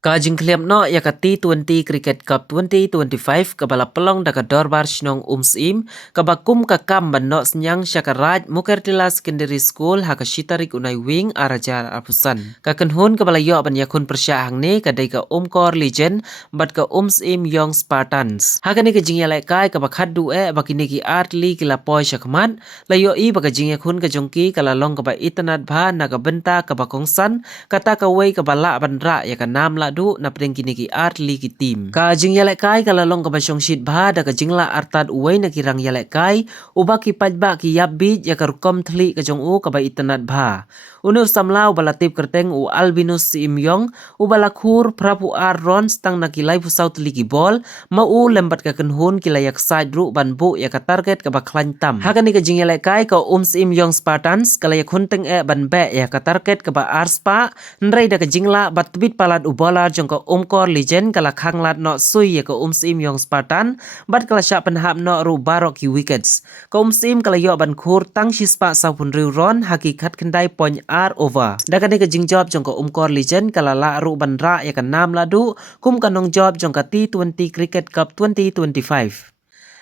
Kajing kliam no yakati 20 Cricket Cup 2025 kabala pelong daga dorbar shnong im kabakum kakam banno senyang syakaraj mukertila secondary school hakashitarik unai wing arajar apusan kakenhun kabala yo ban yakun persyahang ni kadai ka kor legend bat ka im young Spartans hakani ka jingya lai kai kabakhat du bakini ki artli kila poy shakmat layo i baka jingya kun ka jongki kala long kaba itanat bha naga benta kabakongsan kata ka wei kabala bandra ya ka nam la du na pring kini ki art li ki team ka jing yalek kai kala long ka basyong shit bha da ka jingla artat uwei na kirang yalek kai uba ki pajba ki yap bi ya ka rukom thli ka jong u ka ba itanat bha unu samlau balatip kerteng u albinus si imyong u balakhur prapu ar ron stang na ki lai pu south li ki bol ma u lembat ka kenhun ki layak side ru ban bu ya ka target ka ba khlan tam hakani ka jing yalek kai ka si imyong Spartans kala yak hunteng ban be ya ka target ka ba ar spa nrai da ka jingla batbit palat u bola jong ka kor legend kala khanglat no sui ya ka sim yong Spartan bat kala sya penhap no ru barok ki wickets ka sim kala yo ban khur tang shispa sa pun riu ron hakikat kendai point ar over dakani ka jingjob jong ka kor legend kala la ru ban ra ya ka nam la du kum kanong job jong ka T20 Cricket Cup 2025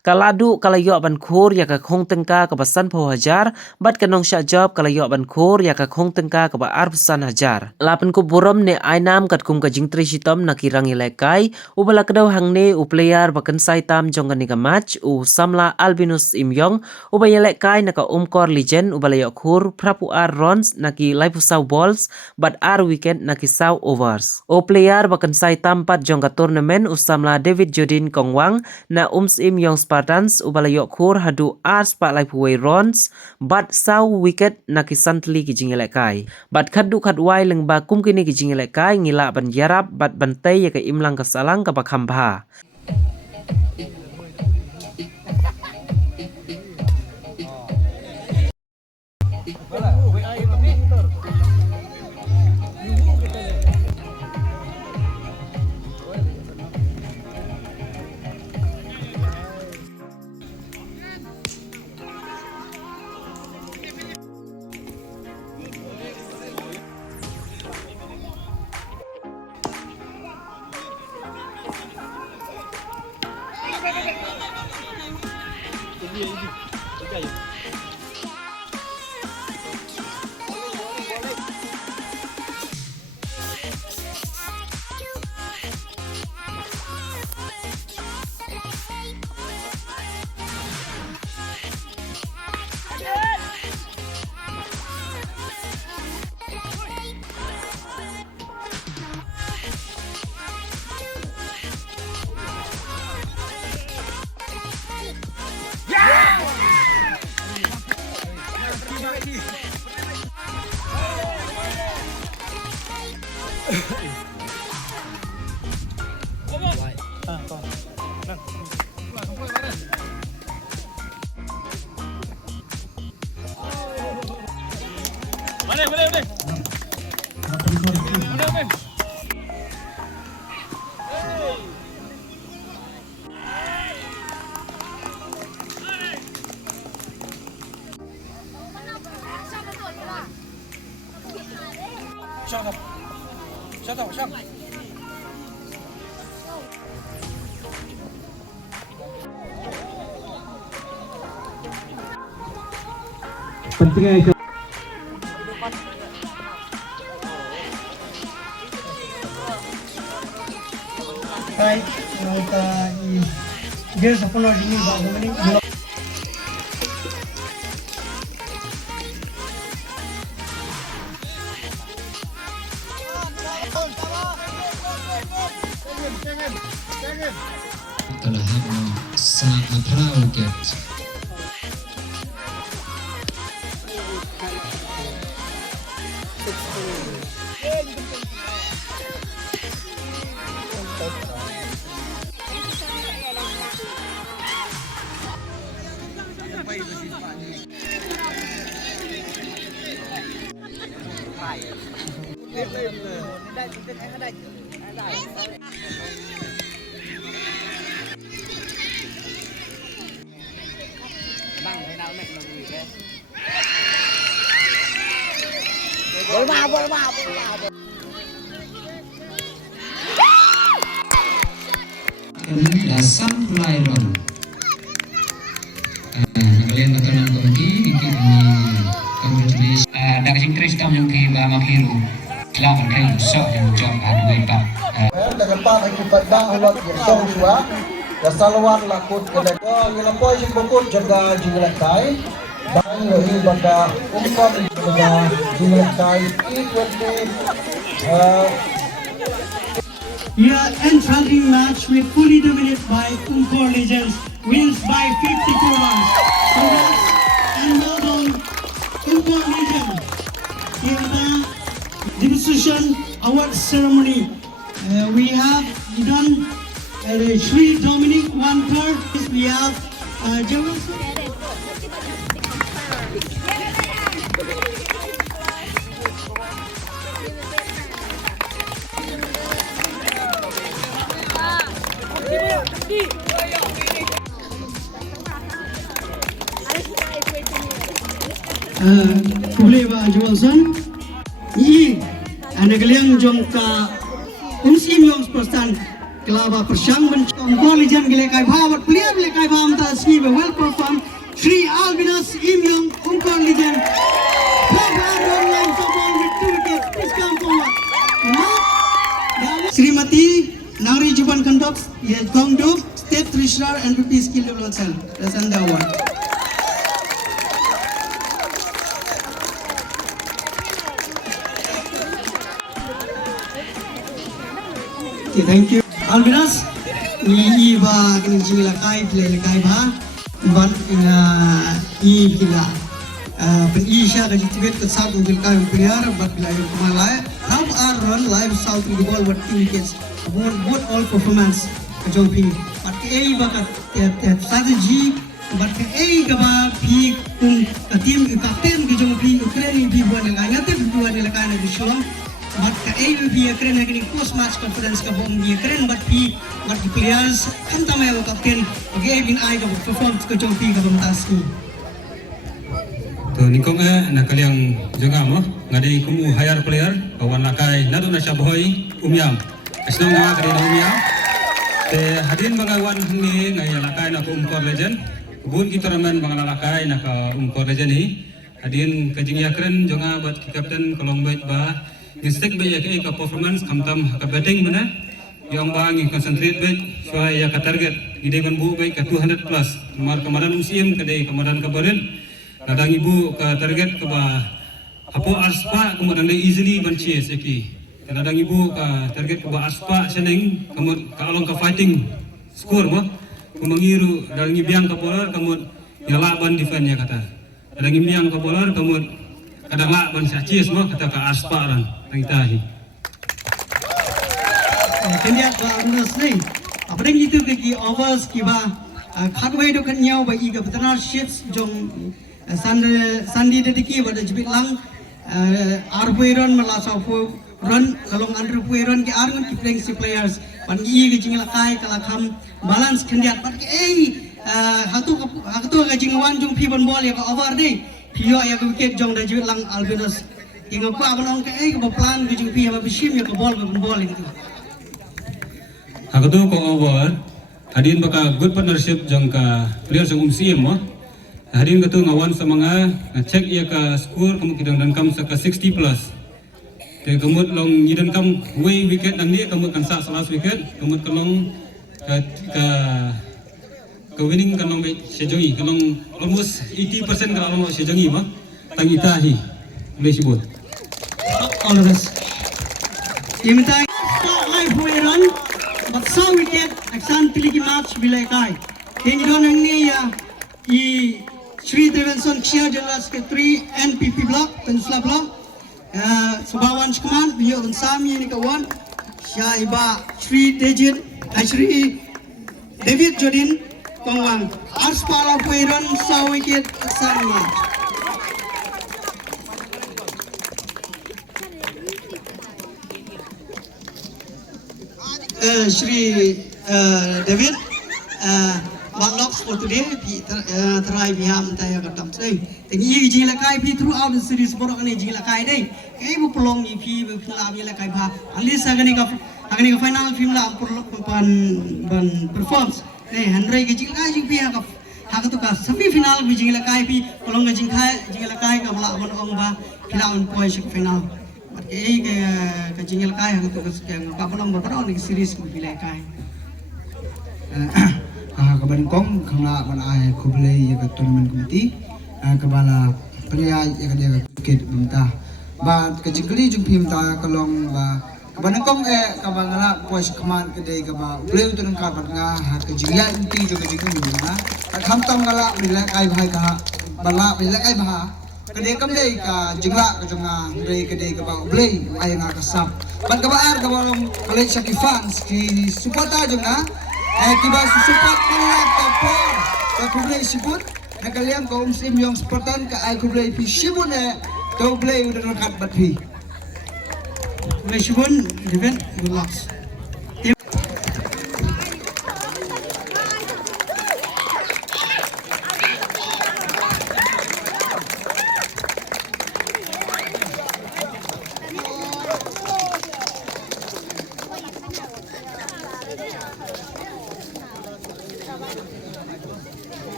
kaladu kala yo ban khur ya ka khong tengka ka basan pho hajar bat kanong sha job kala yo ban khur ya ka khong tengka ka ba arpusan hajar lapan ko burom ne ainam kat kum ka jingtri sitom na kirang ilekai u bala kadaw hang ne u player bakan sai tam jong ka match u samla albinus imyong u ba ilekai na ka kor legend u bala yo khur prapu ar runs na ki live saw balls but ar weekend na ki saw overs u player bakan sai tam pat jong ka tournament u samla David Jodin Kongwang na imyong Spartans ubalayo khur hadu ars pa lai puway runs but saw wicket na kisantli ki jingelekai but khadu khadwai lengba kumkini ki jingelekai ngila ban yarap but bantai ya ka imlang ka salang ka bakhambha Boleh. Pentingnya itu. Baik, kita dia sepuluh ini bangun ini. Telah sang Aprauget. Bola. dasam pulairon. Kalian bakalan komedi dikit ini congratulations. Dak sing tres tam yung kay ba maghiru. Kailangan kayo sok yung job adway pa. Dapat akibat bahwa yang sua dasalawat lakut kada ko ngelapoy sing bukut jaga jinglakai dan lohi baka umkam jaga jinglakai Yeah, enchanting match with fully dominated by Umkor Legends wins by 52 runs. Congrats and well done, Umkor Legends. In the demonstration award ceremony, we have done Shri Dominic 1/3. We have Jawad. Boleh ba Johnson? Anak kalian jongka umsim yang perstan kelaba persang mencong kolijan gelekai bawat player gelekai bawam ta ski well perform Shri Albinas Imyong kolijan kelaba online football with 2 wickets. Please come forward. Srimati Nari Juban Kandok, Gongduk, State Treasurer and PP Skill Development. That's an award. Okay, thank you. Albinas, ni iba kini jingla kai play kai ba, ban ina iba. Pen isya kaji tibet kesat mobil kai player, bat bila yang kemalai. How are run live south in the ball what 2 wickets. Both all performance kejauhi. Bat ke bakat strategi, bat ke gaba pi tim kapten kejauhi Ukraine pi buat negara tu buat negara negara Islam. Bat ke pi Ukraine kini post match conference ka bom pi Ukraine bat players kan tamai lo kapten. Okay, bin ai ka perform kejauhi ka bom taski. To nikong na kaliang jaga mo ngadi kumu hire player kawan lakai nadu na saboy umyam asnong nga kadi na umyam te hadin mga wan ni ngay lakai na ko Umkor Legend bun kita ramen mga lakai na ka Umkor Legend ni hadin kajing yakren jonga bat ki captain kolombet ba gistek ba yak ka performance kamtam ka batting mana yang bang concentrate bet suai ya ka target gidegan bu baik ka 200 plus mar kamaran musim kadai kamaran kabarin kadang ibu ke target ke bah apa aspa kemudian dia easily benches eki kadang ibu ke target ke bah aspa seneng kemudian kalau ke fighting score mah kemangiru kadang ibiang ke bowler kemudian nyala ban defend ya kata kadang ibiang ke bowler kemudian kadang la ban sacis mah kata ke aspa ran tahi Kendiat ba Albinas ni. Apa yang itu ke overs kiba khadway do kan nyau ba iga partnerships jong Sandi dediki pada jepit lang arpuiron melasa run kalong arpuiron ke arun ki playing si players pan i ke jingla kai kalakam balance kendiat pat ke hatu ke jingwan jong pi bon bol ya ka over dei pio ya ke wicket jong da jepit lang Albinas yang aku abang ke ke plan ke jing pi ya bishim ya ke bol itu aku tu ko over hadin baka good partnership jong ka players yang umsim mo Hadin katu ngawan sa mga ngecek iya ka score kamu kidang dan kam sa ka 60 plus. Te kamut long ngidan kam way wicket nang ni kamut kan sa last wicket kamut kalong ka winning kan long sejongi kalong almost 80% kan long sejongi ba tangi tahi may sibot. All of us. Iminta live run but sa wicket aksan pilih match bilai kai. Kengidan nang ni ya Shri Devenson Chia jelas ke 3 NPP block Pensla block Subawan Shkuman beliau dan Sami ini kawan Syaiba Shri Dejit Shri David Jodin Pangwang Arspala Puiran Sawikit Sama Shri David Lots for today, try biham tayo katam say. Tengi jingla kai pi throughout the series borok ni jingla kai dei. Kai bu pelong ni pi bu pelab jingla kai ba. Alis agani ka Akan ke final film lah pan performs. Handrai ke jing kai jing pi hak tu ka semi final bi jing la kai pi kolong ke jing la kai ka bala mon ong ba final poi sik final. Ke jing la kai hak tu ka kolong ba ni series ku bi la kai. Kaban kong kangla ban ai kublai ya ka tournament committee kabala pria ya ka dia cricket bumta ba ka jingli jung phim ta kalong ba kaban kong kabala pois command ke dei ka ba bleu tu ka bat nga ha ka jingya inti jo ka jingli na ka kham tam gala bila kai bhai ka bala bila kai bha ka dei kam dei ka jingla ka jonga dei ka dei ka ba blei ai nga ka sap ban ka ba ar ka balong college sa ki fans ki supporter jong na kiba support mga kapor ka kublay sibut nakaliam ka umsim yung supportan ka ay kublay pi sibun to blay udah nakat batpi Kublay sibun event good luck.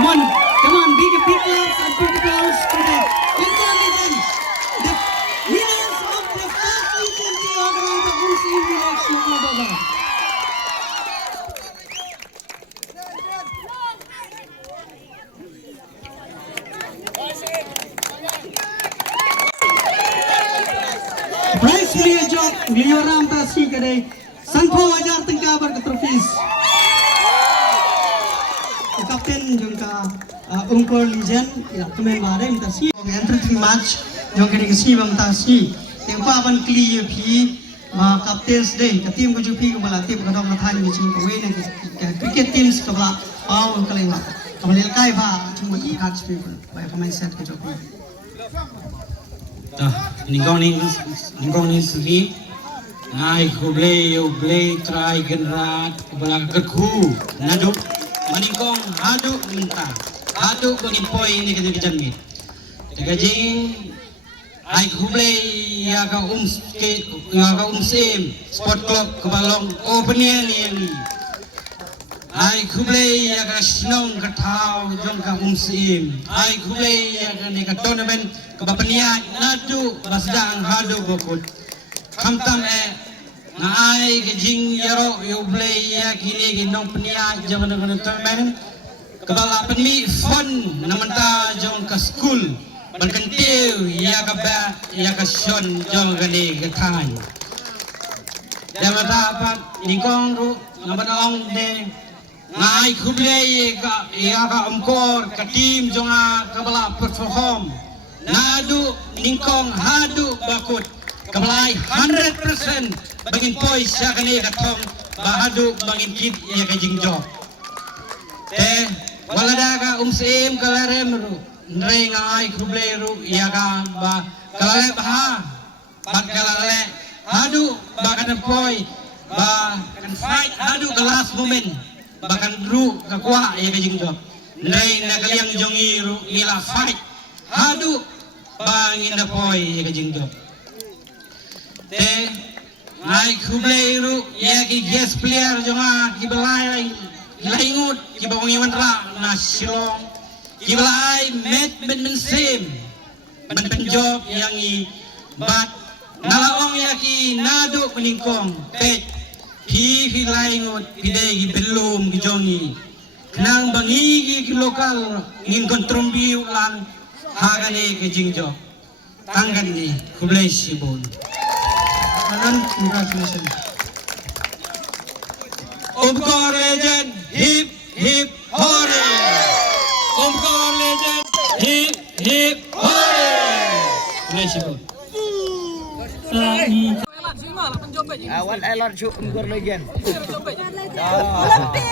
Come on, big applause and big applause for the Indian Legion, the winners of the first T20 organized by UMSIM Village Nuklababa. Prize Leo Job, Leo Ram Tasi Kadai, Sanpo Wajar Tengkabar ke trophies. Kapten jongka Ungkor Legend ya kemen bare minta si entry match jongka ni si bang ta si teng pa ban clear phi ma captains day ka team ko ju phi ko bala team ka dong na than mi ching ko we na cricket teams ka bala aw ka lewa ka bala kai ba chung mi catch people ba ka mai set ka jo phi ningkong ni segi nai kublai yo blai try genrat bala kerku naduk maningkong hadu minta hadu bagi poi ini kita bijamit tegajing ai kublai ya ka umsim sport club kebalong opening ni ai kublai ya ka snong katau jong ka umsim ai kublai ya ka ni ka tournament kebapenia nadu basdang hadu bokut kamtam Ngai ke jing yaro yo blay ya kini ginong penia jaman dengan tournament kebala penmi fun namanta jong ke school berkentiu ya ke ba ya ke shon jong gani ke tan jaman apa ningkong ru namanta ong de ngai kublay ka ya ka omkor ke tim jonga kebala perform nadu ningkong hadu bakut kebalai 100% bangin poi siya kani katong bahadu bangin kit ya kajing job wala da ka umsim kalarem ru nrei ngai kublai ru ya ka ba kalale bah bak kalale hadu bakan poi ba kan fight hadu ke last moment bakan ru ka kwa ya kajing job nrei na kaliang jongi ru ila fight hadu bangin na poi ya kajing job Nai kublai ru ya ki guest player jonga ki belai laingut ki bawangi wanra na silong ki belai met sim ban penjob yang i bat nalaong ya ki nadu meningkong pet ki laingut pide ki belum ki jongi nang bangi ki lokal ngin kontrombi ulang hagani ke jingjo tanggan ni kublai sibun anan congratulations Umkor Legend hip hip hore Umkor Legend hip hip hore kublai sibun Awan Elon Syuk Umkor Legend. Olympic